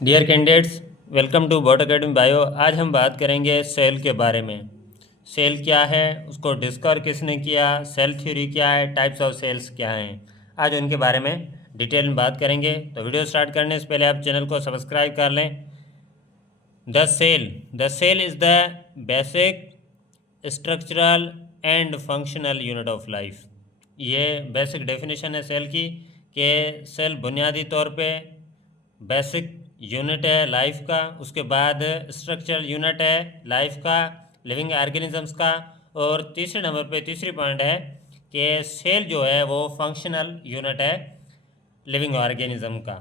Dear candidates, welcome to Bot Academy Bio. आज हम बात करेंगे सेल के बारे में। सेल क्या है, उसको डिस्कवर किसने किया, सेल थ्योरी क्या है, टाइप्स ऑफ सेल्स क्या हैं, आज उनके बारे में डिटेल में बात करेंगे। तो वीडियो स्टार्ट करने से पहले आप चैनल को सब्सक्राइब कर लें। The cell is the basic structural and functional unit of life. ये बेसिक डेफिनेशन है सेल की कि सेल बुनियादी तौर पे बेसिक यूनिट है लाइफ का, उसके बाद स्ट्रक्चरल यूनिट है लाइफ का, लिविंग ऑर्गेनिजम्स का, और तीसरे नंबर पे तीसरी पॉइंट है कि सेल जो है वो फंक्शनल यूनिट है लिविंग ऑर्गेनिज्म का।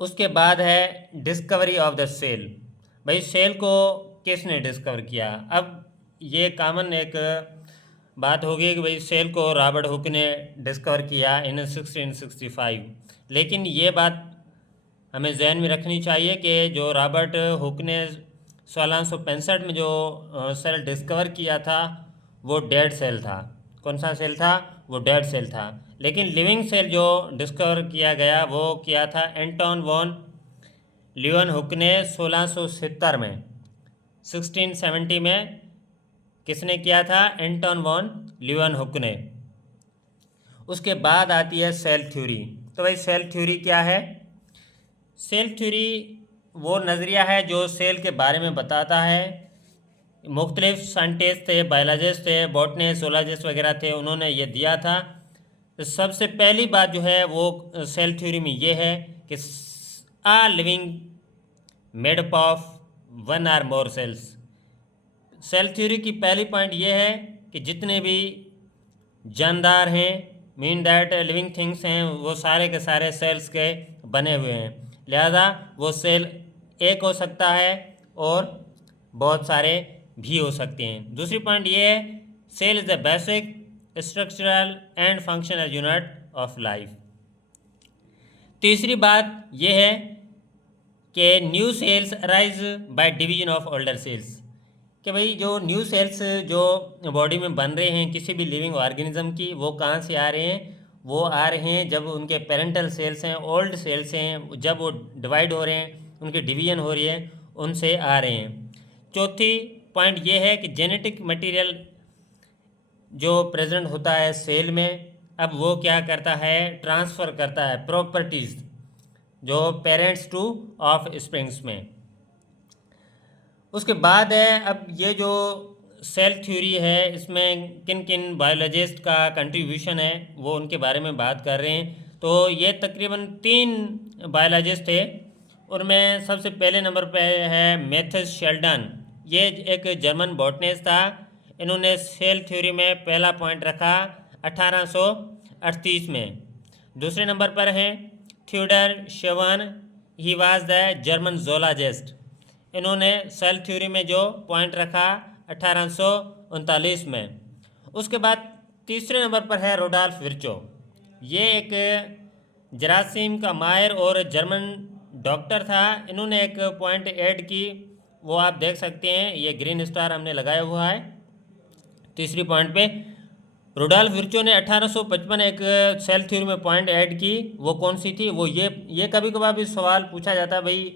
उसके बाद है डिस्कवरी ऑफ द सेल। भाई सेल को किसने डिस्कवर किया? अब ये कॉमन एक बात होगी कि भाई सेल को रॉबर्ट हुक ने डिस्कवर किया इन 1665, लेकिन ये बात हमें जहन में रखनी चाहिए कि जो रॉबर्ट हुक ने 1665 में जो सेल डिस्कवर किया था वो डेड सेल था। कौन सा सेल था? वो डेड सेल था। लेकिन लिविंग सेल जो डिस्कवर किया गया वो किया था एंटोन वॉन ल्यूवेनहुक ने 1670 में। 1670 में किसने किया था? एंटोन वॉन ल्यूवेनहुक ने। उसके बाद आती है सेल थ्योरी। तो भाई सेल थ्योरी क्या है? सेल थ्योरी वो नज़रिया है जो सेल के बारे में बताता है। मुख्तलिफ साइंटिस्ट थे, बायोलॉजिस्ट थे, बॉटनिस्ट, zoologist वगैरह थे, उन्होंने ये दिया था। तो सबसे पहली बात जो है वो सेल थ्योरी में ये है कि a living made up of one or more cells. Cell theory की पहली पॉइंट ये है कि जितने भी जानदार हैं, मीन दैट लिविंग थिंग्स हैं, वो सारे के सारे सेल्स के बने हुए हैं। लिहाजा वो सेल एक हो सकता है और बहुत सारे भी हो सकते हैं। दूसरी पॉइंट ये है, cell is the basic structural and functional unit of life. तीसरी बात यह है कि new cells arise by division of older cells. कि भाई जो न्यू सेल्स जो बॉडी में बन रहे हैं किसी भी लिविंग ऑर्गेनिज्म की, वो कहाँ से आ रहे हैं? वो आ रहे हैं जब उनके पेरेंटल सेल्स हैं, ओल्ड सेल्स हैं, जब वो डिवाइड हो रहे हैं, उनकी डिवीजन हो रही है, उनसे आ रहे हैं। चौथी पॉइंट ये है कि जेनेटिक मटेरियल जो प्रेजेंट होता है सेल में, अब वो क्या करता है? ट्रांसफ़र करता है प्रॉपर्टीज़ जो पेरेंट्स टू ऑफ स्प्रिंग्स में। उसके बाद है, अब ये जो सेल थ्योरी है इसमें किन किन बायोलॉजिस्ट का कंट्रीब्यूशन है वो उनके बारे में बात कर रहे हैं। तो ये तकरीबन 3 बायोलॉजिस्ट थे। उनमें सबसे पहले नंबर पे है मैथ्यूस शेल्डन। ये एक जर्मन बॉटनिस्ट था। इन्होंने सेल थ्योरी में पहला पॉइंट रखा 1838 में। दूसरे नंबर पर हैं Theodor Schwann, he was the German zoologist. इन्होंने सेल थ्योरी में जो पॉइंट रखा 1839 में। उसके बाद तीसरे नंबर पर है रोडोल्फ विर्चो। ये एक जरासीम का माहिर और जर्मन डॉक्टर था। इन्होंने एक पॉइंट ऐड की, वो आप देख सकते हैं, ये ग्रीन स्टार हमने लगाया हुआ है तीसरी पॉइंट पे। रोडोल्फ विर्चो ने 1855 एक सेल थ्योरी में पॉइंट ऐड की। वो कौन सी थी? वो ये कभी कभार भी सवाल पूछा जाता है भाई,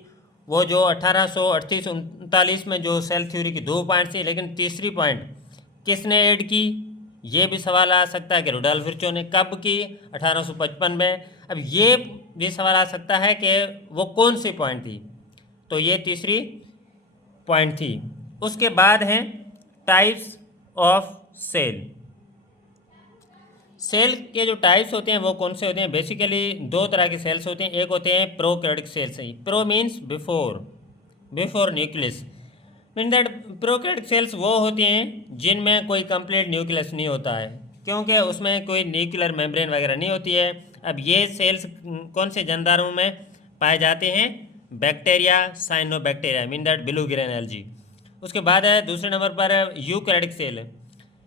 वो जो 1838-39 में जो सेल थ्योरी की 2 पॉइंट थी, लेकिन तीसरी पॉइंट किसने ऐड की? ये भी सवाल आ सकता है कि रोडोल्फ विर्चो ने कब की? 1855 में। अब ये भी सवाल आ सकता है कि वो कौन सी पॉइंट थी? तो ये तीसरी पॉइंट थी। उसके बाद हैं टाइप्स ऑफ सेल। सेल के जो टाइप्स होते हैं वो कौन से होते हैं? बेसिकली 2 तरह के सेल्स होते हैं। एक होते हैं prokaryotic cells. Pro means before nucleus. Mean that prokaryotic cells वो होती हैं जिनमें कोई कंप्लीट न्यूक्लियस नहीं होता है, क्योंकि उसमें कोई न्यूक्लियर मेम्ब्रेन वगैरह नहीं होती है। अब ये सेल्स कौन से जानदारों में पाए जाते हैं? Bacteria, cyanobacteria, mean that blue green algae. उसके बाद है दूसरे नंबर पर eukaryotic cell.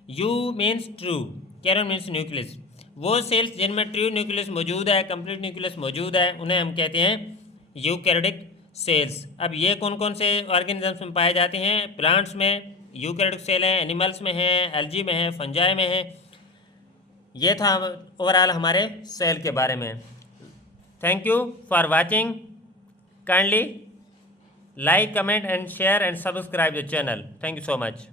Eu means true, karyon means nucleus. वो सेल्स जिनमें ट्रू न्यूक्लियस मौजूद है, कंप्लीट न्यूक्लियस मौजूद है, उन्हें हम कहते हैं यूकैरियोटिक सेल्स। अब ये कौन कौन से ऑर्गेनिजम्स में पाए जाते हैं? प्लांट्स में यूकैरियोटिक सेल हैं, एनिमल्स में हैं, एल्गी में हैं, फंजाई में हैं। ये था ओवरऑल हमारे सेल के बारे में। Thank you for watching. kindly like, comment and share and subscribe the channel. Thank you so much.